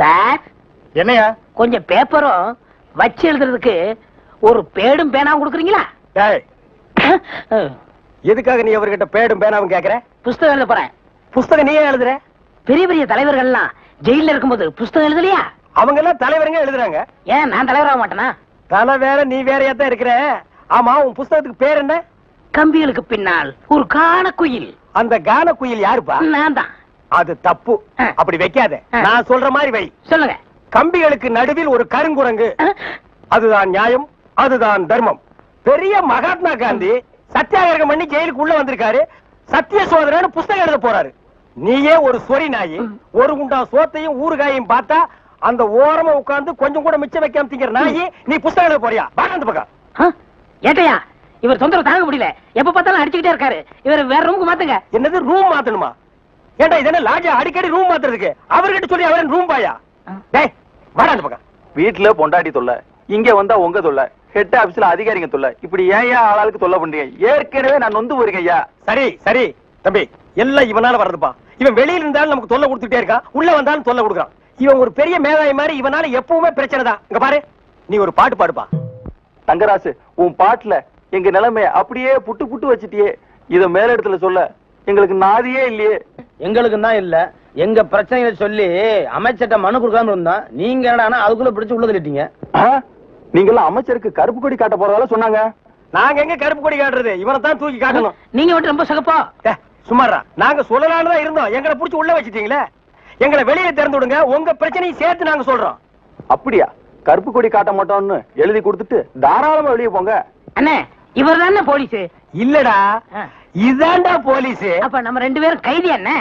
Sir என்னையா? கொஞ்சம் பேப்பரும் வச்சு எழுதுறதுக்கு ஒரு பேடும் பேனாவும் கொடுக்குறீங்களா? எதுக்காக நீ அவர்கிட்ட பேடும் பேனாவும் கேக்குற? புஸ்தகம் எழுத போறேன். புஸ்தகம் நீயே எழுதுற? பெரிய பெரிய தலைவர்கள்லாம் ஜெயில இருக்கும்போது புஸ்தகம் எழுதலையா? அவங்க எல்லாம் தலைவருங்க எழுதுறாங்க. ஏன் நான் தலைவராக மாட்டேனா? தலை வேற நீ வேறையா தான் இருக்கிற. ஆமா, உன் புஸ்தகத்துக்கு பேர் என்ன? கம்பிகளுக்கு பின்னால் ஒரு கானக்குயில். அந்த கானக்குயில் யாருப்பா? நான் தான். அது தப்பு. அப்படி வைக்காத. நான் சொல்ற மாதிரி வை. சொல்லுங்க. கம்பிகளுக்கு நடுவில் ஒரு கருங்குரங்கு. அதுதான் நியாயம், அதுதான் தர்மம். பெரிய மகாத்மா காந்தி சத்தியாகிரகம் பண்ணி ஜெயிலுக்கு உள்ள வந்திருக்காரு. சத்திய சோதனைன்னு புஸ்தகம் எழுத போறாரு. நீயே ஒரு சொறி நாயி, ஒரு குண்டா சோத்தையும் ஊறுகாயையும் பார்த்தா அந்த ஓரமா உட்கார்ந்து கொஞ்சம் கூட மிச்சம் வைக்காம திங்கிற நாயி, நீ புஸ்தகம் எழுத போறியா? வாங்க அந்த பக்கம். ஏட்டையா, இவர் தொந்தரவு தாங்க முடியல. எப்ப பார்த்தாலும் அடிச்சுக்கிட்டே இருக்காரு. இவர் வேற ரூமுக்கு மாத்துங்க. என்னது ரூம் மாத்தணுமா? ஏண்டா இது என்ன லாட்ஜா அடிக்கடி ரூம் மாத்துறதுக்கு? அவர்கிட்ட சொல்லி அவரன் ரூம் பாயா? டேய் வாடா அந்த பக்கம். வீட்டுல பொண்டாட்டி தொல்லை, இங்க வந்தா உங்க தொல்லை, ஹெட் ஆபீஸ்ல அதிகாரிங்க தொல்லை, இப்படி ஏன் ஆளாளுக்கு தொல்லை பண்றீங்க? ஏற்கனவே நான் நொந்து போயிருக்கேன் ஐயா. சரி சரி தம்பி, எல்லாம் இவனால வர்றதுப்பா. இவன் வெளியில இருந்தாலும் நமக்கு தொல்லை கொடுத்துட்டே இருக்கான், உள்ள வந்தாலும் தொல்லை கொடுக்குறான். இவன் ஒரு பெரிய மேதாவி மாதிரி, இவனால எப்பவுமே பிரச்சனை தான். இங்க பாரு, நீ ஒரு பாட்டு பாடுப்பா. தங்கராசு, உன் பாட்டுல எங்க நிலைமைய அப்படியே புட்டு புட்டு வச்சிட்டியே. இத மேல இடத்துல சொல்ல எங்களுக்கு நாதியே இல்லையே. எங்களுக்கு தான் இல்ல, எங்க பிரச்சனைகளை சொல்லி அமைச்சர்ட்ட மனு கொடுக்காம இருந்தா நீங்க என்னடா அதுக்குள்ள பிடிச்சு உள்ள தள்ளிட்டீங்க. நீங்க எல்லாம் அமைச்சருக்கு கருப்பு கொடி காட்ட போறதால சொன்னாங்க. நாங்க எங்க கருப்பு கொடி காட்டுறது? இவனை தான் தூக்கி காட்டணும். நீங்க மட்டும் ரொம்ப சகப்பா. சுமாரா, நாங்க சொல்லலான்னு தான் இருந்தோம். எங்களை புடிச்சு உள்ள வச்சிட்டீங்களே. எங்களை வெளியே திறந்து விடுங்க, உங்க பிரச்சனையை சேர்த்து நாங்க சொல்றோம். அப்படியா? கருப்பு கொடி காட்ட மாட்டோம்னு எழுதி கொடுத்துட்டு தாராளமா வெளியே போங்க. அண்ணே, இவர் தானே போலீஸ்? இல்லடா, இதாண்டா போலீஸ். அப்ப நம்ம ரெண்டு பேரும் கைதி அண்ணே.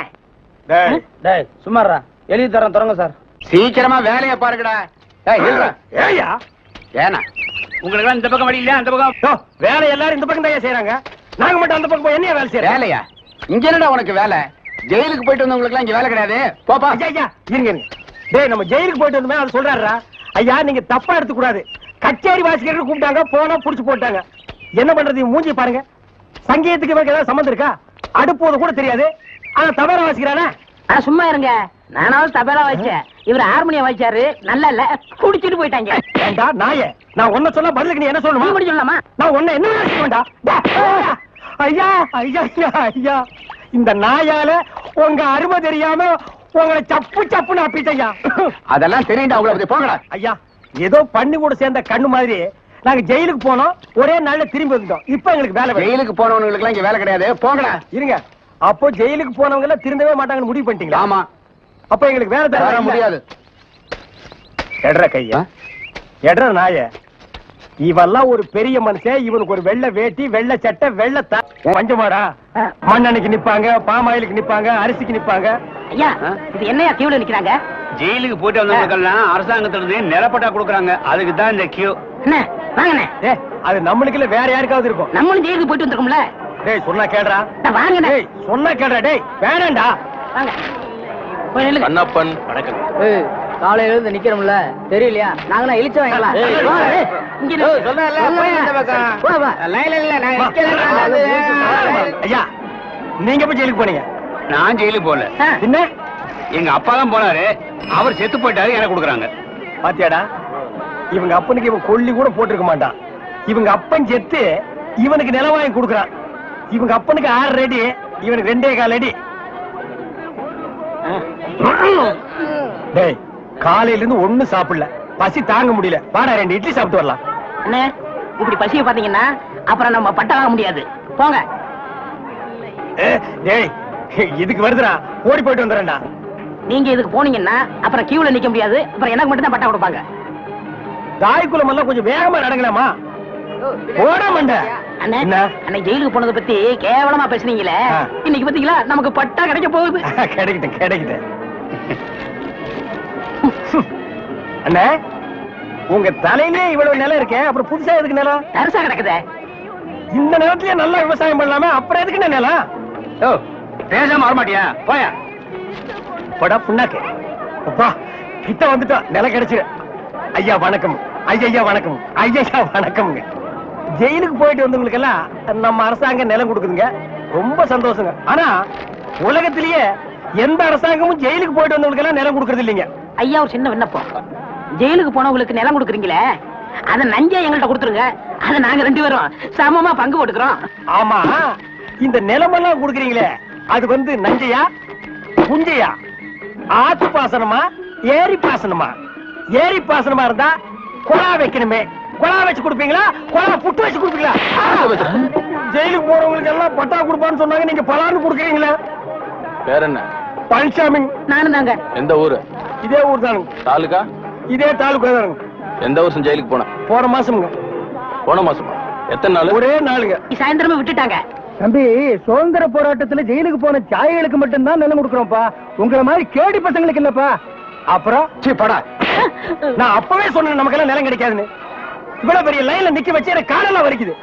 டேய் சும்மாரா, எழுதி தரேன் தொடங்க சார். சீக்கிரமா வேலையை பாருங்கடா. ஏயா ஏனா உங்களுக்கு இந்த பக்கம் வழி இல்ல, அந்த பக்கம் வேலை எல்லாரும் இந்த பக்கம் தான் செய்யறாங்க. நாங்க மட்டும் அந்த பக்கம் போய் என்ன வேலை செய்யறோம்? வேலையா? இங்க என்னடா உனக்கு வேலை? ஜெயிலுக்கு போயிட்டு வந்தவங்களுக்கு எல்லாம் இங்க வேலை கிடையாது. போப்பா. ஐயா இருங்க. டேய், நம்ம ஜெயிலுக்கு போயிட்டு வந்தோமே அது சொல்றாருடா. ஐயா நீங்க தப்பா எடுத்து கூடாது. கச்சேரி வாசிக்கிறதுக்கு கூப்பிட்டாங்க, போனா புடிச்சு போட்டாங்க. என்ன பண்றது? மூஞ்சி பாருங்க. சங்கீதத்துக்கு இவருக்கு ஏதாவது சம்பந்தம் இருக்கா? அடுப்போது கூட தெரியாது, ஆனா தபேலா வாசிக்கிறானே. சும்மா இருங்க, நானாவது தபேலா வாசிச்சேன், இவர் ஹார்மோனியம் வாசிச்சாரு. நல்லா இல்ல, குடிச்சிட்டு போயிட்டாங்க. ஏண்டா நாயே, நான் ஒன்ன சொல்ல பதிலுக்கு நீ என்ன சொல்லணுமா? நீ சொல்லலாமா? நான் ஒன்ன என்ன செய்ய வேண்டாம். ஐயா ஐயா ஐயா, இந்த நாயால உங்க அருமை தெரியாம உங்களை சப்பு சப்புன்னு அப்பிட்டையா. அதெல்லாம் தெரியுண்டா உங்களுக்கு. போங்கடா. ஐயா, ஏதோ பண்ணி கூட சேர்ந்த கண்ணு மாதிரி நாங்க ஜெயிலுக்கு போனோம், ஒரே நாள்ல திரும்பி வந்துட்டோம். இப்ப எங்களுக்கு வேலை. ஜெயிலுக்கு போனவங்களுக்கு எல்லாம் இங்க வேலை கிடையாது. போங்கடா. இருங்க, அப்போ ஜெயிலுக்கு போனவங்க எல்லாம் திருந்தவே மாட்டாங்கன்னு முடிவு பண்ணிட்டீங்களா? ஆமா. அப்ப எங்களுக்கு வேலை தர முடியாது. எட்ற கையா, எட்ற நாய. இவெல்லாம் ஒரு பெரிய மனுஷன். இவனுக்கு ஒரு வெள்ளை வேட்டி, வெள்ளை சட்டை, வெள்ளை பஞ்சமாடா. மண்ணெண்ணைக்கு நிப்பாங்க, பாமாயிலுக்கு நிப்பாங்க, அரிசிக்கு நிப்பாங்க. ஐயா, இது என்னையா கியூல நிக்கிறாங்க? ஜெயிலுக்கு போயிட்டு வந்தவங்களுக்கெல்லாம் அரசாங்கத்திலிருந்து நிலப்பட்டா கொடுக்குறாங்க. அதுக்கு தான் இந்த கியூ. அண்ணே வாங்கண்ணே. அது நம்மளுக்கு இல்ல, வேற யாருக்காவது இருக்கும். நம்மளும் ஜெயிலுக்கு போயிட்டு வந்திருக்கோம்ல. டேய் சொன்னா கேடுறா. வாங்கண்ணே. டேய் சொன்னா கேடுறா. டேய் வேணாண்டா. வாங்க. போய் நில்லுங்க. அண்ணப்பன் வணக்கம். காலையில இருந்து நிக்கிறோம்ல, தெரியலையா? நாங்க இழிச்ச வாங்கலாம். ஐயா நீங்க போய் ஜெயிலுக்கு போனீங்க? நான் ஜெயிலுக்கு போல. என்ன? எங்க அப்பா தான் போனாரு. அவர் செத்து போயிட்டாரு, எனக்கு கொடுக்குறாங்க. பாத்தியாடா, இவங்க அப்பனுக்கு இவன் கொல்லி கூட போட்டிருக்க மாட்டான். இவங்க அப்பன் செத்து இவனுக்கு நிலம் வாங்கி கொடுக்குறான். இவங்க அப்பனுக்கு 6 அடி, இவனுக்கு 2.25 அடி. டேய், காலையில இருந்து ஒண்ணும் சாப்பிடல, பசி தாங்க முடியல. வாடா 2 இட்லி சாப்பிட்டு வரலாம். அண்ணே, இப்படி பசிய பாத்தீங்கன்னா அப்புறம் நம்ம பட்டம் வாங்க முடியாது. போங்க. டேய் இதுக்கு வருதுடா, ஓடி போயிட்டு வந்துடுறேன்டா. நீங்க இதுக்கு போனீங்கன்னா அப்புறம் கியூல நிக்க முடியாது. அப்புறம் எனக்கு மட்டும் தான் பட்டா கொடுப்பாங்க. தாய்க்குளம் எல்லாம் கொஞ்சம் வேகமா நடங்கலாமா? ஓட மாட்ட. அன்னைக்கு ஜெயிலுக்கு போனதை பத்தி கேவலமா பேசுனீங்களே, இன்னைக்கு பாத்தீங்களா நமக்கு பட்டா கிடைக்க போகுது. கிடைக்கிட்டேன் கிடைக்கிட்டேன். அண்ணே, உங்க தலையிலே இவ்வளவு நிலம் இருக்கே, அப்புறம் புதுசா எதுக்கு நிலம்? தரிசா கிடக்குதே. இந்த நிலத்திலேயே நல்லா விவசாயம் பண்ணலாமே, அப்புறம் எதுக்கு நிலம்? பேசாம வரமாட்டியா? போயா படா புண்ணாக்கு. அப்பா கிட்ட வந்துட்டோம், நிலம் கிடைச்சு. ஐயா வணக்கம். ஐயா வணக்கம். ஐயா வணக்கம்ங்க. ஜெயிலுக்கு போயிட்டு வந்தவங்களுக்கு எல்லாம் நம்ம அரசாங்கம் நிலம் கொடுக்குதுங்க, ரொம்ப சந்தோஷங்க. ஆனா உலகத்திலேயே எந்த அரசாங்கமும் ஜெயிலுக்கு போயிட்டு வந்தவங்களுக்கு எல்லாம் நிலம் கொடுக்கறது இல்லைங்க. ஐயா ஒரு சின்ன விண்ணப்பம். ஜெயிலுக்கு போனவங்களுக்கு நிலம் கொடுக்குறீங்களே, அத நஞ்சா எங்கள்கிட்ட கொடுத்துருங்க. அத நாங்க 2 பேரும் சமமா பங்கு போட்டுக்கிறோம். ஆமா, இந்த நிலமெல்லாம் கொடுக்குறீங்களே, அது வந்து நஞ்சையா புஞ்சையா, ஆத்து பாசனமா ஏரி பாசனமா? ஏரி பாசனமா இருந்தா குழா வைக்கணுமே, குழா வச்சு கொடுப்பீங்களா, குழா புட்டு வச்சு கொடுப்பீங்களா? ஜெயிலுக்கு போறவங்களுக்கு எல்லாம் பட்டா கொடுப்பான்னு சொன்னாங்க, நீங்க பலான்னு கொடுக்குறீங்களா? பேர் என்ன? பழனிசாமி. நானும் தாங்க. எந்த ஊரு? இதே ஊர் தானுங்க. தாலுகா? இதே தாலுக்கா தானுங்க. எந்த வருஷம் ஜெயிலுக்கு போன? போன மாசம்ங்க. போன மாசமா? எத்தனை நாள்? ஒரே நாளுங்க. சாயந்தரமே விட்டுட்டாங்க. தம்பி, சுதந்திர போராட்டத்துல ஜெயிலுக்கு போன தியாகிகளுக்கு மட்டும்தான் நிலம் கொடுக்குறோம்ப்பா, உங்களை மாதிரி கேடி பசங்களுக்கு இல்லப்பா. அப்புறம் படா, நான் அப்பவே சொன்னேன் நமக்கெல்லாம் நிலம் கிடைக்காதுன்னு. இவ்வளவு பெரிய லைன்ல நிக்க வச்சு எனக்கு காலெல்லாம் வலிக்குது.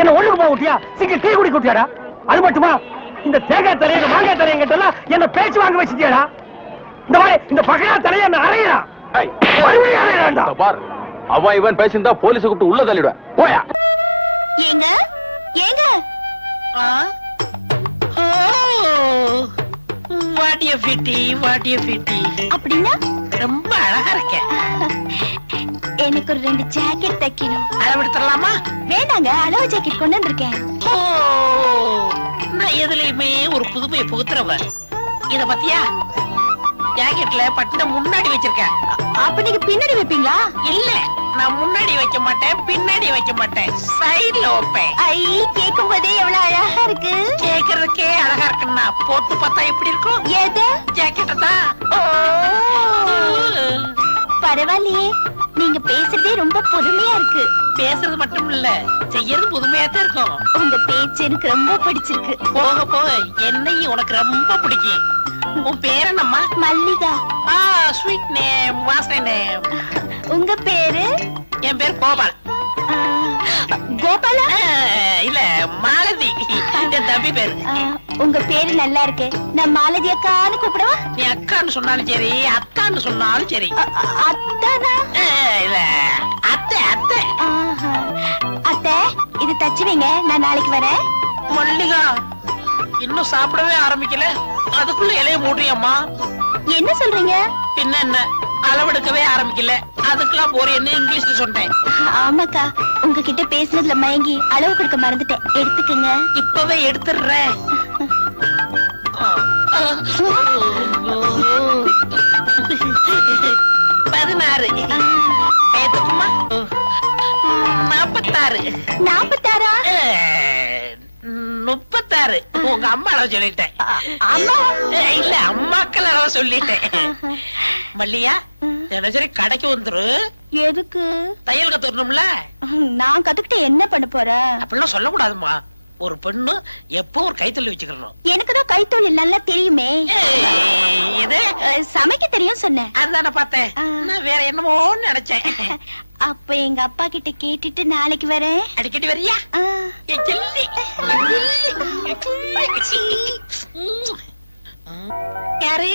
என்ன ஒண்ணுக்கு போக விட்டியா? சிங்க டீ குடி குட்டியாடா? அது மட்டுமா, இந்த தேங்காய் தலைய மாங்காய் தலையங்கிட்ட எல்லாம் என்ன பேச்சு வாங்க வச்சுட்டியாடா? இந்த மாதிரி இந்த பகையா தலைய என்ன அறையா? மறுபடியும் அறையாண்டா பார், அவன் இவன் பேசியிருந்தா போலீஸ் கூப்பிட்டு உள்ள தள்ளிடுவேன். போயா. ஏங்க ஏங்க, வாட்டிய பிட்டி, வாட்டிய பிட்டி. அப்படின்னா ரொம்ப அழகா இருக்க. எனக்கு ஒரு 2 ஜாக்கெட் தைக்கணும். அளவெடுத்துடலாமா? வேண்டாங்க, அளவு ஜாக்கெட் கொண்டு வந்திருக்கேன். ஓ, நான் எதுலயுமே ஒரு புதுமையை புகுத்துறவ. இத பத்தியா? ஜாக்கெட்ல பட்டனை முன்னாடி வச்சிருக்கேன். அப்ப நீங்க பின்னாடி வைப்பீங்களா? இல்ல, நான் முன்னாடி வைக்க மாட்டேன், பின்னாடி வைக்க மாட்டேன், சைடுல வைப்பேன். ஐ, கேட்கும் போதே எவ்வளவு அழகா இருக்கு. கேக்குறதுக்கே அழகா இருக்குன்னா போட்டு பார்த்தா எப்படி இருக்கும்? எது? ஜாக்கெட்ட தான். ஓ, பரவாயில்லையே, நீங்க பேசுறதே ரொம்ப பொறுமையா இருக்கு. பேசுறது மட்டும் இல்ல, செய்யறது புதுமையா தான் இருக்கும். உங்க பேச்சு எனக்கு ரொம்ப பிடிச்சிருக்கு. போக போக என்னையும் உனக்கு ரொம்ப பிடிக்கும். உன் பேர் என்னம்மா? மல்லிகா. ஸ்வீட் நேம், வாசனை நேம். உங்க பேரு? என் பேர் கோபால். கோபாலா? இல்ல, மாலதி. என் தம்பி பேரு. உங்க பேரு நல்லா இருக்கு. நான் மாலதி அக்கான்னு கூப்பிடவா? நீ அக்கான்னு சொன்னாலும் சரி, அத்தான்னு சொன்னாலும் சரி. அத்தானா? இல்ல, அத்தை அத்தை. அத்தை, இது தச்சு வைங்க, நான் நாளைக்கு வரேன். மல்லிகா, இன்னும் சாப்பிடவே ஆரம்பிக்கல, அதுக்குள்ள இலைய மூடுறியம்மா. என்ன சொல்றீங்க? பின்ன என்ன, அளவெடுக்கவே ஆரம்பிக்கல, அதுக்கெல்லாம் போறேன்னு இங்கிலீஷ்ல சொன்னேன். ஆமாக்கா, உங்ககிட்ட பேசுனதுல மயங்கி அளவு கொடுக்க மறந்துட்டேன். எடுத்துக்கங்க. இப்பவே எடுத்துடுறேன். 16. ஏத்துக்குமா? 46. 46? 36. உங்க அம்மா அளவு சொல்லிட்டேன். அம்மா? இல்ல, அம்மாக்கள் அளவு சொல்லிட்டேன். மல்லியா, தினசரி கடைக்கு வந்துரு. எதுக்கு? தையல் கத்துக்கணும்ல. நான் கத்துக்கிட்டு என்ன பண்ண போறேன்? அப்படிலாம் சொல்லக்கூடாதுமா. ஒரு பெண்ணு எப்போ ஒரு கைத்தொழில் வச்சுக்கணும். எனக்குதான் கைத்தொழில் நல்லா தெரியுமே. இது சமைக்க தெரியும் சொன்னேன். அதுதானே பார்த்தேன். நான் வேற என்னமோ நினைச்சேன். அப்ப எங்க அப்பா கிட்ட கேட்டுட்டு நாளைக்கு வரேன். அடிக்கடி வரியா? என் செல்லி. யாரு?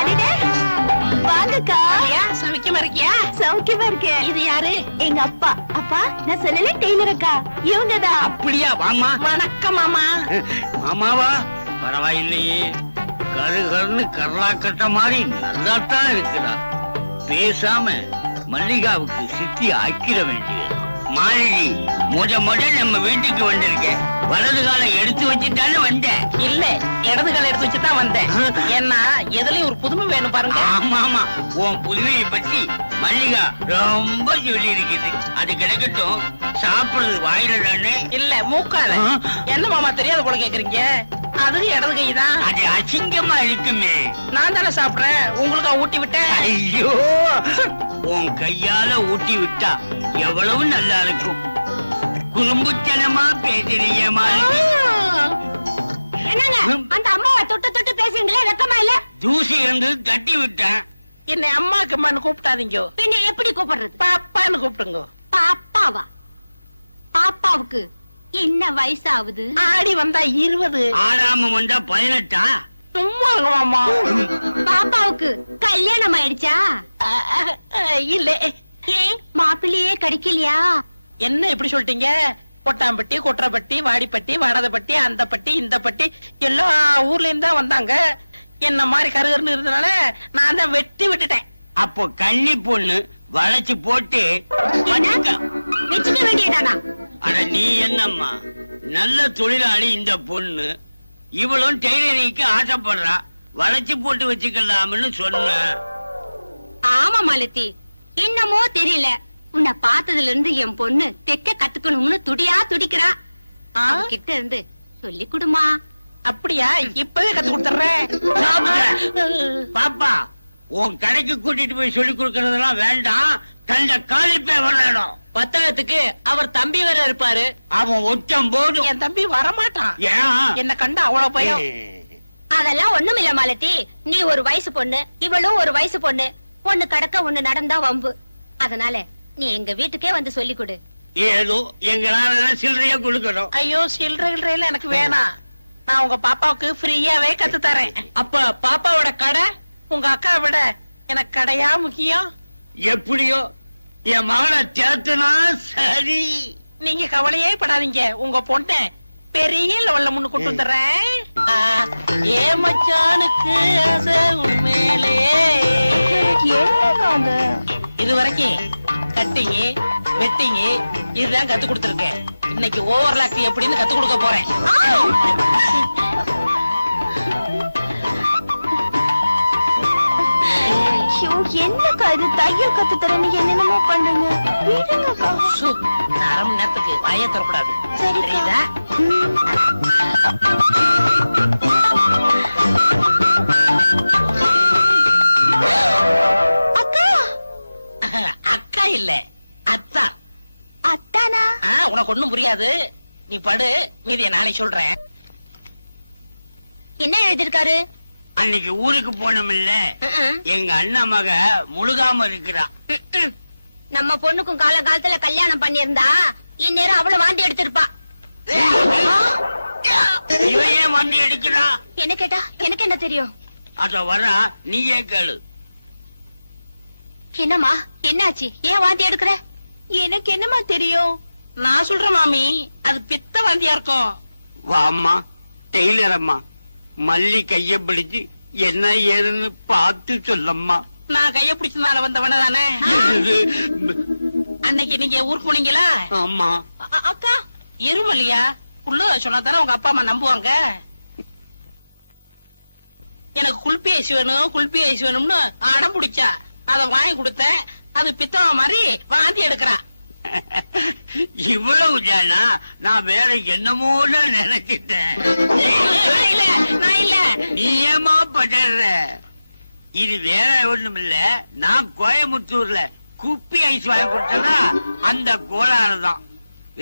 அடடே, வாங்கக்கா. சமைக்கமா இருக்கியா? சௌக்கியமா இருக்கேன். இது யாரு? எங்க அப்பா. அப்பா, நான் சொல்லல, டெய்லர் அக்கா. இவங்கதான். அப்படியா? வாமா. வணக்கம் மாமா. மாமாவா? பரவாயில்லையே, கருகருன்னு கர்லா கட்ட மாதிரி நல்லாத்தான் இருக்கிறா. பேசாம மல்லிகாவுக்கு சித்தி ஆக்கிட வேண்டியது. மாலினி, முத நம்ம வீட்டுக்கு வந்திருக்கேன். வலது காலை எடுத்து வச்சுட்டாலும் வந்தேன். இல்ல, இடது காலை எடுத்து வச்சுதான் வந்தேன். ஏன்னா எதுலயும் ஒரு புதுமை வேணும் பாருங்க. ஆமா ஆமா, உன் புதுமையை பத்தி மல்லிகா ரொம்ப சொல்லி இருக்குது. அது கிடைக்கட்டும், சாப்பிடுறது வாயில தானே? இல்ல, மூக்கால. என்ன மாமா தெரியாத போல கேக்குறீங்க? அது இடது கை தான். அது அசிங்கமா இருக்குமே. நான் தானே சாப்பிடுறேன், உங்களுக்கு ஊட்டி விட்டேன். ஐயோ, உன் கையால ஊட்டி விட்டா எவ்வளவு நல்லா இருக்கும். குறும்புத்தனமா பேசுறீங்க மாலினி. என்னங்க, அந்த அம்மாவை தொட்டு தொட்டு பேசுறீங்களே, வெக்கமா இல்ல? தூசி இருந்து தட்டி விட்டேன். என்ன அம்மாக்கு அம்மான்னு கூப்பிட்டாதீங்க. பின்ன எப்படி கூப்பிடுறது? பாப்பான்னு கூப்பிடுங்க. பாப்பாவா? பாப்பாவுக்கு என்ன வயசாகுது? ஆடி வந்தா 20. ஆடாம வந்தா 18. சும்மா இருங்க மாமா. பாப்பாவுக்கு கல்யாணம் ஆயிடுச்சா? இல்ல. ஏன் மாப்பிள்ளையே கிடைக்கலையா? என்ன இப்படி சொல்லிட்டீங்க? கொட்டாம்பட்டி, கொற்றப்பட்டி, வாடிப்பட்டி, வாடாதப்பட்டி, அந்த பட்டி, இந்த பட்டி எல்லா ஊர்ல இருந்து தான் வந்தாங்க. என்ன மாதிரி கருகருன்னு இருந்தனால நான் தான் வெட்டி விட்டுட்டேன். அப்போ கன்னி பொண்ணு வளைச்சு போட்டு வச்சுக்க வேண்டியதானா? அட நீ என்னம்மா, நல்ல தொழிலாளி இந்த பொண்ணு, இவளும் டெய்லரிங்க்கு ஆசைப்படுறா, வளைச்சு போட்டு வச்சுக்கலாம்னு சொன்ன. ஆமா மாலதி, என்னமோ தெரியல, உன்னை பார்த்ததுல இருந்து என் பொண்ணு தெக்க கத்துக்கணும்னு துடியா துடிக்கிறா. கிட்ட இருந்து சொல்லி கொடுமா. அப்படியா? இப்பவே கத்து கொடுத்துறேன். பாப்பா, உன் கடைக்கு கூட்டிட்டு போய் சொல்லி கொடுக்கறதெல்லாம் வேண்டாம், கண்ட காலிப்பே வரணும். பத்தாயிரத்துக்கு அவர் தம்பி வேற இருப்பாரு. அவன் ஒச்சம் போதும். என் தம்பி வரமாட்டான். ஏன் என்ன கண்டா அவ்வளவு பயம். அதெல்லாம் ஒண்ணும் இல்ல மாலதி, நீ ஒரு வயசு பொண்ணு, இவளும் ஒரு வயசு பொண்ணு, ஒண்ணு கடக்க ஒண்ணு நடந்தா வம்பு. அதனால நீ எங்க வீட்டுக்கே வந்து சொல்லி கொடு. ஏதோ எங்களால சில்லறையா கொடுக்கணும். ஐயோ, சில்லறையில எனக்கு வேணாம். நான் உங்க பாப்பாவுக்கு ஃப்ரீயாவே கத்து தரேன். அப்ப பாப்பாவோட கடை உங்க அக்கா விட எனக்கு கடையா முக்கியம்? எப்படியோ என் மகனை சேர்த்துனா சரி. நீங்க கவலையே படாதீங்க, உங்க பொண்ணை பெரிய லெவல்ல முன்னு கொண்டு வந்துடுறேன். ஏ மச்சானுக்கு ஆசை உண்மையிலே. இது வரைக்கும் கட்டிங்க வெட்டிங்க இதுதான் கத்து கொடுத்துருக்கேன். இன்னைக்கு ஓவர்லாக் எப்படின்னு கத்து கொடுக்க போறேன். என்னக்கா இது தையல் கத்து தரேன்னு என்னென்னமோ பண்ணுங்க. அரை மணி நேரத்துக்கு வாயே தரக்கூடாது, தெரியுதா? அக்கா அக்கா இல்ல, அத்தா. அத்தானா? உனக்கு ஒண்ணும் புரியாது, நீ படு, மீதிய நாளைக்கு சொல்றேன். என்ன எழுதிருக்காரு? அன்னைக்கு ஊருக்கு போனோம்ல, எங்க அண்ணா மக முழுகாம இருக்கிறா. நம்ம பொண்ணுக்கும் காலகாலத்துல கல்யாணம் பண்ணிருந்தா இந்நேரம் அவ்வளவு வாந்தி எடுத்திருப்பா. இவன் ஏன் வண்டி எடுக்கிறா? என்ன கேட்டா எனக்கு என்ன தெரியும்? அத வர நீயே கேளு. என்னம்மா, என்னாச்சு? ஏன் வாந்தி எடுக்கிற? எனக்கு என்னமா தெரியும்? நான் சொல்றேன் மாமி, அது பித்த வாந்தியா இருக்கும். வாம்மா, டெய்லர் அம்மா, மல்லி கைய பிடிச்சு என்ன ஏதுன்னு பார்த்து சொல்லம்மா. நான் கைய பிடிச்சதால வந்தவன தானே. அன்னைக்கு நீங்க ஊருக்கு போனீங்களா? ஆமா. அக்கா இருமல்லையா உள்ள சொன்னா தானே உங்க அப்பா அம்மா நம்புவாங்க. எனக்கு குல்பி ஐஸ் வேணும், குல்பி ஐஸ் வேணும்னு அடம் பிடிச்சா, அத வாங்கி கொடுத்தேன். அது பித்தவ மாதிரி வாந்தி எடுக்கிறா. இவ்வளவு ஜானா, நான் வேற என்னமோல நினைச்சிட்டேன். நான் இல்ல. நீ ஏமா படுற? இது வேற ஒண்ணும் இல்ல, நான் கோயம்புத்தூர்ல குப்பி ஐஸ் வாங்கி கொடுத்தனா அந்த கோளாறு தான்,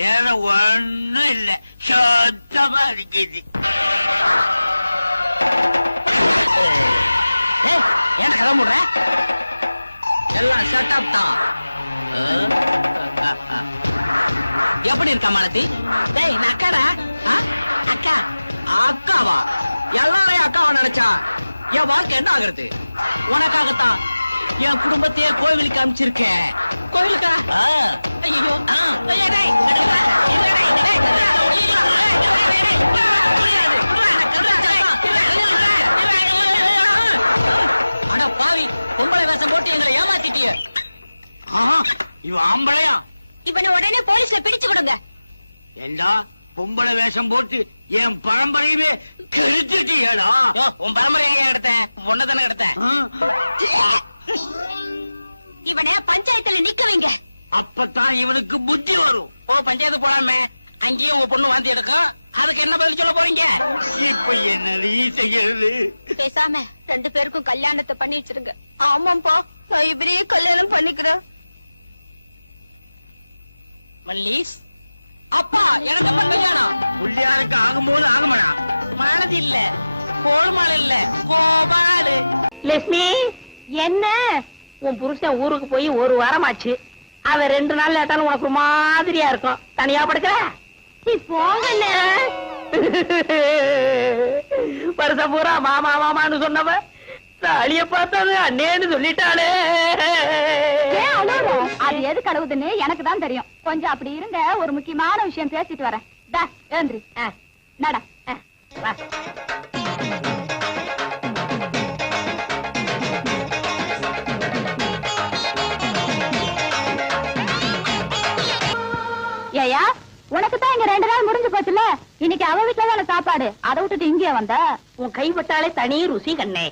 வேற ஒண்ணும் இல்ல. சுத்தமா இருக்குது. ஏன் கதை முடுற? எல்லாம் செட்டப் தான். எப்படி இருக்கா மாலதி? டேய், நான் அக்காடா. அக்கா. அக்காவா? எல்லாரையும் அக்காவா நினைச்சா என் வாழ்க்கை என்ன ஆகுறது? உனக்காகத்தான் என் குடும்பத்தையே கோவிலுக்கு அனுப்பிச்சிருக்கேன். கோவிலுக்கா? ஐயோ. அட பாவி, பொம்பளை வேஷம் போட்டு எங்களை ஏமாத்திட்டிய. இவ ஆம்பளையா? இவனை உடனே போலீஸ்ல பிடிச்சு கொடுங்க. ஏண்டா, பொம்பளை வேஷம் போட்டு என் பரம்பரையுமே கெடுத்துட்டியடா. உன் பரம்பரையை எடுத்தேன், பொண்ணை தானே எடுத்தேன். இவனை பஞ்சாயத்துல நிக்க வைங்க. அப்பதான் இவனுக்கு புத்தி வரும். பஞ்சாயத்து போலாமே, அங்கேயும் உங்க பொண்ணு வாந்தி எடுக்கும். அதுக்கு என்ன பதில் சொல்ல போறீங்க? இப்ப என்னடி செய்யறது? பேசாம 2 பேருக்கும் கல்யாணத்தை பண்ணி வச்சிருங்க. ஆமாப்பா, நான் இவரையே கல்யாணம் பண்ணிக்கிறேன். மல்லீஸ், அப்பா எனக்கு அப்ப கல்யாணம். புள்ளியாருக்கு ஆகும்போது ஆகுமடா. மாலதி இல்ல, கோல்மால் இல்ல, கோபாலு. லட்சுமி, என்ன? உன் புருஷன் ஊருக்கு போய் 1 வாரமாச்சு. அவன் 2 நாள் லேட்டாலும் உனக்கு ஒரு மாதிரியா இருக்கும். தனியா படுக்கிற? நீ போங்கண்ண. வருஷம் பூரா மாமா மாமான்னு சொன்னவ தாலிய பார்த்தது அண்ணேன்னு சொல்லிட்டாளே. அது எது கழுவுதுன்னு எனக்கு தான் தெரியும். கொஞ்சம் அப்படி இருங்க, ஒரு முக்கியமான விஷயம் பேசிட்டு வரேன். ஏந்திரி, நட. போச்சுல, இன்னைக்கு அவ வீட்டுலதான சாப்பாடு. அதை விட்டுட்டு இங்கே வந்த. உன் கைப்பட்டாலே தனி ருசி கண்ணே.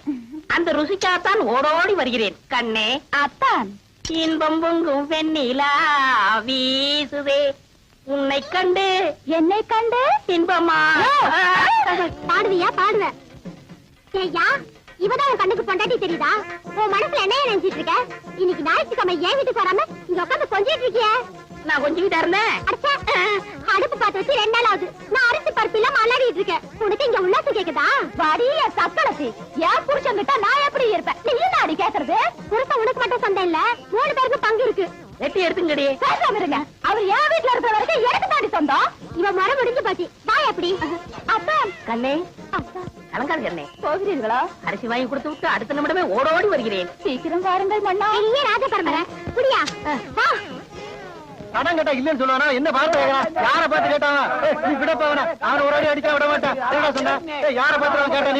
அந்த ருசிக்காகத்தான் ஓடோடி வருகிறேன் கண்ணே. அத்தான் இன்பம் பொங்கும் வெண்ணிலா வீசுதே, உன்னை கண்டு என்னை கண்டு இன்பமா. பாடுவியா? பாடுவ. ஏய்யா, இவதான் உன் கண்ணுக்கு பொண்டாட்டி தெரியுதா? உன் மனசுல என்ன நினைச்சிட்டு இருக்க? இன்னைக்கு ஞாயிற்றுக்கிழமை ஏன் வீட்டுக்கு வராம இங்க உட்காந்து கொஞ்சிட்டு இருக்கிய? நான் கொஞ்சம் வீட்டா இருந்தேன். அடுப்பு பார்த்து வச்சு 2 நாள் ஆகுது. நான் அரிசி பருப்பு இல்லாம அலறிட்டு இருக்கேன். உனக்கு இங்க உள்ளாத்து கேக்குதா? வாடிய சத்தளத்தி, ஏன் புருஷன் கிட்ட நான் எப்படி இருப்பேன்? நீ என்ன அடி கேக்குறது? புருஷன் உனக்கு மட்டும் சொந்தம் இல்ல, 3 பேருக்கு பங்கு இருக்கு. வெட்டி எடுத்துங்கடி. பேசாம இருங்க. அவர் என் வீட்டுல இருக்கிற வரைக்கும் எனக்கு தாண்டி சொந்தம். இவன் மரம் முடிஞ்சு போச்சு. வாய் எப்படி? அப்பா கண்ணே, அப்பா அலங்கார கண்ணே, போகிறீர்களா? அரிசி வாங்கி கொடுத்து விட்டு அடுத்த நிமிடமே ஓடோடி வருகிறேன். சீக்கிரம் வாருங்கள் மன்னா. பெரிய ராஜ பரம்பரை. புடியா? வா. கடன் கேட்டா இல்லன்னு சொல்லுவானா? என்ன பார்த்து கேட்கறான்? யார பார்த்து கேட்டான்? நீ விடப்பா அவனை. அவனை ஒரு அடி அடிக்க விட மாட்டான். என்ன சொன்ன? யார பார்த்து அவன் கேட்ட?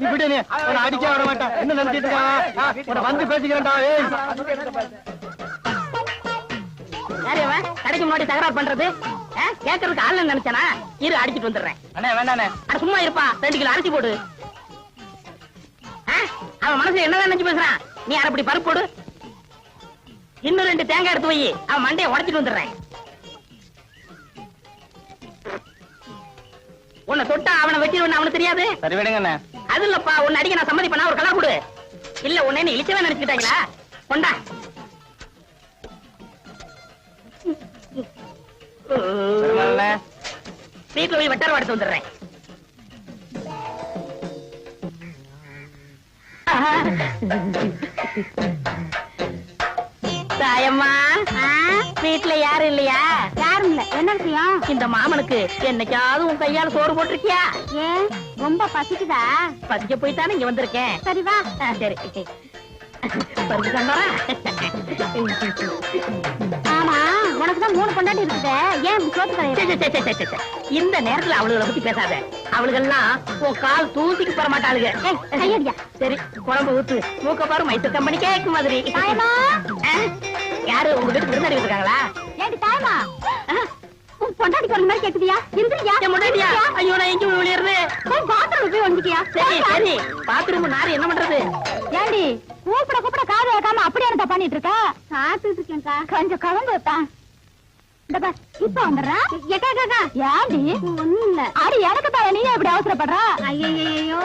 நீ விடு, நீ அவனை அடிக்க விட மாட்டான். என்ன நினைச்சிட்டு இருக்கான்? உன்னை வந்து பேசிக்கிறேன்டா. யாரு அவன்? கடைக்கு முன்னாடி தகராறு பண்றது? கேட்கறதுக்கு ஆள் நினைச்சானா? இரு, அடிச்சிட்டு வந்துடுறேன். அண்ணே வேண்டாண்ணே. அட சும்மா இருப்பா, 2 கிலோ அரிசி போடு. அவன் மனசுல என்னதான் நினைச்சு பேசுறான்? நீ அரைப்படி பருப்பு போடு. இன்னும் 2 தேங்காய் எடுத்து வை. அவன் மண்டையை உடைச்சிட்டு வந்துடுறேன். உன்னை தொட்டா அவனை வெட்டிடுவேன் அவனுக்கு தெரியாது. சரி விடுங்கண்ணே. அது இல்லப்பா, உன்னை அடிக்க நான் சம்மதி பண்ணா ஒரு கலா கொடு. இல்ல உன்னை என்ன இழிச்சவே நினைச்சுக்கிட்டாங்களா? கொண்டா. வீட்டுல போய் வெட்டார வாடுத்து வந்துடுறேன். தாயம்மா, வீட்டுல யாரும் இல்லையா? யாரும் இல்ல. என்ன விஷயம்? இந்த மாமனுக்கு என்னைக்காவது உன் கையால சோறு போட்டிருக்கியா? ஏன் ரொம்ப பசிக்குதா? பசிக்க போய்த்தானே இங்க வந்திருக்கேன். சரி வா. சரி பருப்பு சாம்பாரா? ஆமா, உனக்குதான் 3 பொண்டாட்டி இருக்குது. ஏன் சோத்து கிடையாது? இந்த நேரத்துல அவளுகளை பத்தி பேசாத. அவளுகெல்லாம் உன் கால் தூசிக்கு போற மாட்டாளுங்க. கையடியா. சரி, குழம்பு ஊத்து. மூக்க பாரு, மைசூர் கம்பெனி கேக்கு மாதிரி. தாயமா, யாரு உங்க வீட்டுக்கு விருந்தாடி இருக்காங்களா? ஏடி தாயமா, உன் பொண்டாட்டி குரல் மாதிரி கேக்குதியா? இந்திரியா? என் முன்னாடியா? ஐயோ, நான் எங்க விளையாடுறது? பாத்ரூம் போய் வந்துக்கியா? சரி சரி, பாத்ரூம் நாரு என்ன பண்றது? ஏண்டி கூப்பிட கூப்பிட காது வைக்காம அப்படியே என்ன பண்ணிட்டு இருக்க? சாப்பிட்டு இருக்கேன்க்கா. கொஞ்சம் கலந்து வைப்பேன். இந்த பார், இப்ப வந்துடுறேன். ஏண்டி? ஒண்ணும் இல்ல. அடி எனக்கு தான், நீ எப்படி அவசரப்படுற? ஐயோ,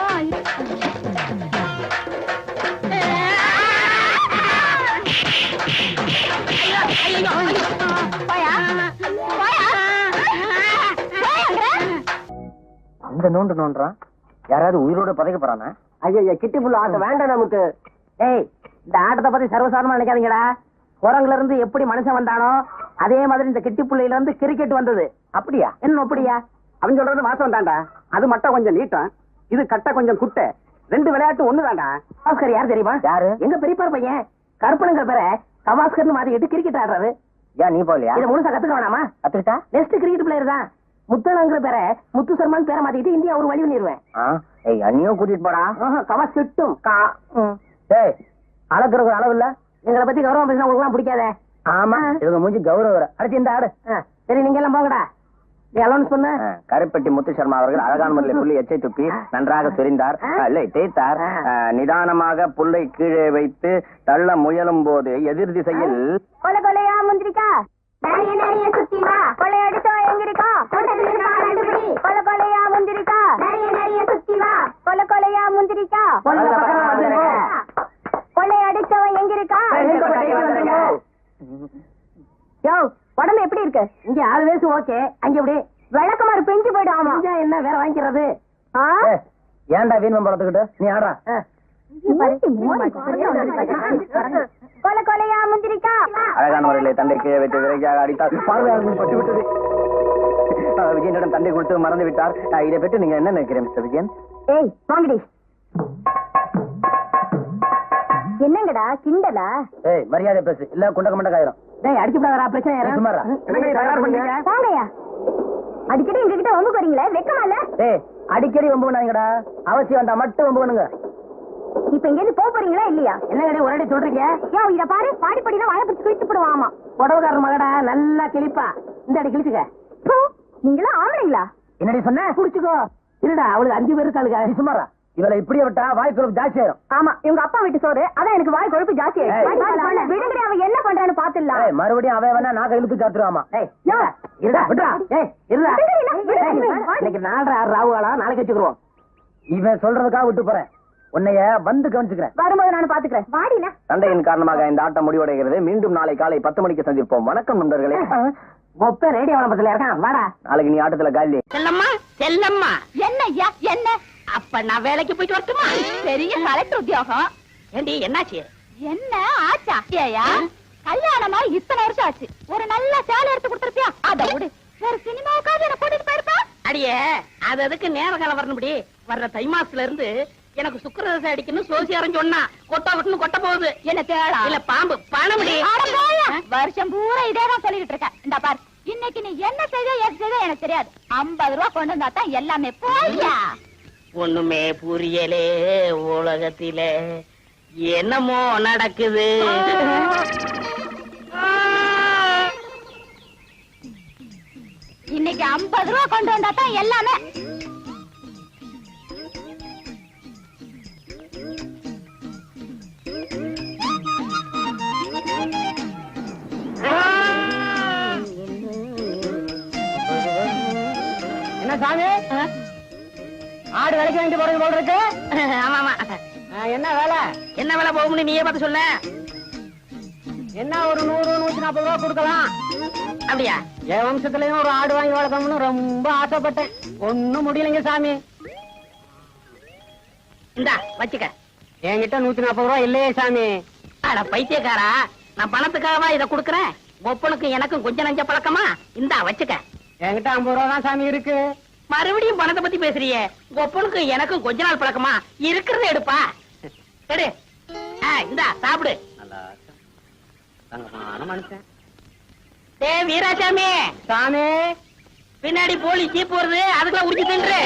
இந்த நோண்டு நோண்டுறான். யாராவது உயிரோட புதைக்க போறானா? ஐயா, கிட்டி புள்ள ஆட்ட வேண்டாம் நமக்கு. ஏய், இந்த ஆட்டத்தை பத்தி சர்வசாதாரணமா நினைக்காதீங்கடா. குரங்குல இருந்து எப்படி மனுஷன் வந்தானோ அதே மாதிரி இந்த கிட்டி புள்ளையில இருந்து கிரிக்கெட் வந்தது. அப்படியா? என்ன அப்படியா? அவன் சொல்றது வாசம் தாண்டா. அது மட்டும் கொஞ்சம் நீட்டம், இது கட்ட கொஞ்சம் குட்டை. 2 விளையாட்டு ஒண்ணு தாண்டா. கவாஸ்கர் யார் தெரியுமா? யாரு? எங்க பெரியப்பா பையன் கருப்பனுங்கிற பேரை கவாஸ்கர்னு மாத்திக்கிட்டு கிரிக்கெட் ஆடுறாரு. ஏன் நீ போகலையா? இதை முழுசா கத்துக்க வேணாமா? கத்துக்கிட்டா? நெக்ஸ்ட் கிரிக்கெட் பிளேயர் தான். முத்தனங்கிற பேரை முத்து சர்மான் பேரை மாத்திக்கிட்டு இந்தியா ஒரு வழி பண்ணிடுவேன். அண்ணியும் கூட்டிட்டு போடா. கவாஸ் திட்டும். டேய், அளக்குறது ஒரு அளவு இல்ல. எங்களை பத்தி கௌரவம் பேசினா உங்களுக்கு பிடிக்காதே. ஆமா, இவங்க மூஞ்சி கௌரவம். அடுத்து இந்த ஆடு. சரி, நீங்க எல்லாம் போங்கடா. நீ அலௌன்ஸ் பண்ண. கருப்பட்டி முத்து சர்மா அவர்கள் அழகான முறையில் புள்ளி எச்சை துப்பி நன்றாக சொரிந்தார், இல்லை தேய்த்தார். நிதானமாக புல்லை கீழே வைத்து தள்ள முயலும் போது எதிர் திசையில் கொலை கொலையா முந்திரிக்கா, நிறைய நிறைய சுத்தி வா, கொலை அடிச்சா எங்கிருக்கா, கொலை கொலையா முந்திரிக்கா, நிறைய நிறைய சுத்தி வா, கொலை கொலையா முந்திரிக்கா, கொலை அடிச்சவன் எங்கிருக்கா? யோ, உடம்பு எப்படி இருக்கு? இங்க 6 வயசு ஓகே, அங்க எப்படி விளக்கமாறு பெஞ்சு போயிடும். ஆமா, என்ன வேற வாங்கிக்கிறது? ஏன்டா வீண் பழத்துக்கிட்டு நீ ஆடுறா? கொலை கொலையா முந்திரிக்கா. அழகான முறையிலே தண்டை கீழே வைத்து விரைக்காக அடித்தார். பார்வையாளர்கள் பட்டு விட்டது. விஜயனிடம் தண்டை கொடுத்து மறந்து விட்டார். இதை பற்றி நீங்க என்ன நினைக்கிறேன் மிஸ்டர் விஜயன்? ஏய் வாங்கடி. என்னங்கடா கிண்டலா? ஏய், மரியாதை பேசு, இல்ல குண்டக்க மண்டக்காயிரும். டேய், அடிச்சு விடாதடா, பிரச்சனை சும்மாரா. வாங்கயா. அடிக்கடி எங்ககிட்ட வம்பு வரீங்களே, வெக்கமா இல்ல? ஏய், அடிக்கடி வம்பு பண்ணாங்கடா. அவசியம் வந்தா மட்டும் வம்பு பண்ணுங்க. இப்ப இங்க இருந்து போக போறீங்களா இல்லையா? என்னங்கடி ஒரு அடி சொல்றீங்க? யோ, இத பாரு, பாடி படினா வாய பிடிச்சு கிழிச்சு போடுவாமா. புடவைக்காரர் மகடா, நல்லா கிழிப்பா. இந்த அடி கிழிச்சுக்க. நீங்களா ஆம்பளைங்களா? என்னடி சொன்ன? குடிச்சுக்கோ. இருடா, அவளுக்கு 5 பேர் இருக்காளுங்க. சுமாரா இவளை இப்படியே விட்டா வாய் கொழுப்பு ஜாஸ்தி ஆயிரும். ஆமா, இவங்க அப்பா வீட்டு சோறு, அதான் எனக்கு வாய் கொழுப்பு ஜாஸ்தி ஆயிடுச்சு. விடுங்கடி, அவன் என்ன பண்றான்னு பாத்துடலாம். மறுபடியும் அவன் வேணா நாக்க இழுத்து சாத்துருவாமா. இன்னைக்கு 4:30 ராவுகாலா, நாளைக்கு வச்சுக்கிறோம். இவன் சொல்றதுக்காக விட்டு போறேன். உன்னைய வந்து கவனிச்சுக்கிறேன். வரும்போது நான் பாத்துக்கிறேன். வாடினா சண்டையின் காரணமாக இந்த ஆட்டம் முடிவடைகிறது. மீண்டும் நாளை காலை 10 மணிக்கு சந்திப்போம். வணக்கம் நண்பர்களே. மொத்த ரேடியோ விளம்பரத்துல இருக்கான். வாடா, நாளைக்கு நீ ஆட்டத்துல காலி. செல்லம்மா செல்லம்மா, என்ன ஐயா என்ன? அப்ப நான் வேலைக்கு போயிட்டு வரட்டுமா? பெரிய கலெக்டர் உத்தியோகம். ஏண்டி என்னாச்சு? என்ன ஆச்சா? ஏயா கல்யாணமா இத்தனை வருஷம் ஆச்சு, ஒரு நல்ல சேலை எடுத்து கொடுத்துருப்பியா? அத விடு, வேற சினிமாவுக்காவது என்ன கூட்டிட்டு போயிருப்பா? அடியே, அது அதுக்கு நேர காலம் வரணும்படி. வர்ற தை மாசத்துல இருந்து எனக்கு சுக்கிரதசை அடிக்கணும் சோசியாரம் சொன்னா, கொட்டா கொட்ட போகுது. என்ன தேடா? இல்ல பாம்பு பணமுடி. வருஷம் பூரா இதேதான் சொல்லிட்டு இருக்க. இந்த பாரு, இன்னைக்கு நீ என்ன செய்த ஏது செய்த எனக்கு தெரியாது. 50 ரூபா கொண்டு வந்தா தான் எல்லாமே. போயா, ஒண்ணுமே புரியலே உலகத்தில என்னமோ நடக்குது. இன்னைக்கு 50 ரூபா கொண்டு வந்தா தான் எல்லாமே. என்ன சாமி, ஆடு விலைக்கு வாங்கிட்டு போறது போல இருக்கு. ஆமா ஆமா, என்ன வேலை? என்ன வேலை போகும்னு நீயே பார்த்து சொல்ல. என்ன ஒரு 100-140 ரூபா கொடுக்கலாம். அப்படியா? என் வம்சத்துலயும் ஒரு ஆடு வாங்கி வளர்க்கணும்னு ரொம்ப ஆசைப்பட்டேன். ஒண்ணும் முடியலைங்க சாமி. இந்தா வச்சுக்க. என்கிட்ட 140 ரூபா இல்லையே சாமி. அட பைத்தியக்காரா, நான் பணத்துக்காகவா இதை கொடுக்கறேன்? ஒப்பனுக்கும் எனக்கும் கொஞ்சம் நஞ்ச பழக்கமா? இந்தா வச்சுக்க. என்கிட்ட 50 ரூபா தான் சாமி இருக்கு. மறுபடியும் பணத்தை பத்தி பேசுறியே? ஒப்பனுக்கும் எனக்கும் கொஞ்ச நாள் பழக்கமா? இருக்கிறத எடுப்பா. எடு. இந்தா சாப்பிடு. வீராசாமி சாமி, பின்னாடி போலீஸ் ஜீப் வருது, அதுக்குள்ள உரிச்சு தின்று.